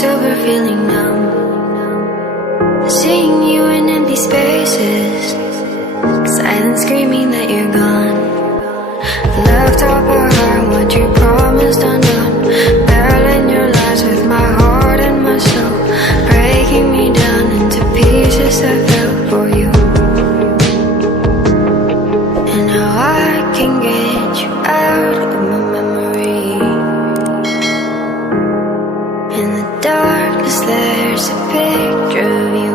sober, feeling numb. Seeing you in empty spaces, silent screaming that you're gone. Left up our heart, what you promised undone. Battling your lies with my heart and my soul, breaking me down into pieces I fell for you. And now I can get you out of my memory. In the darkness there's a picture of you.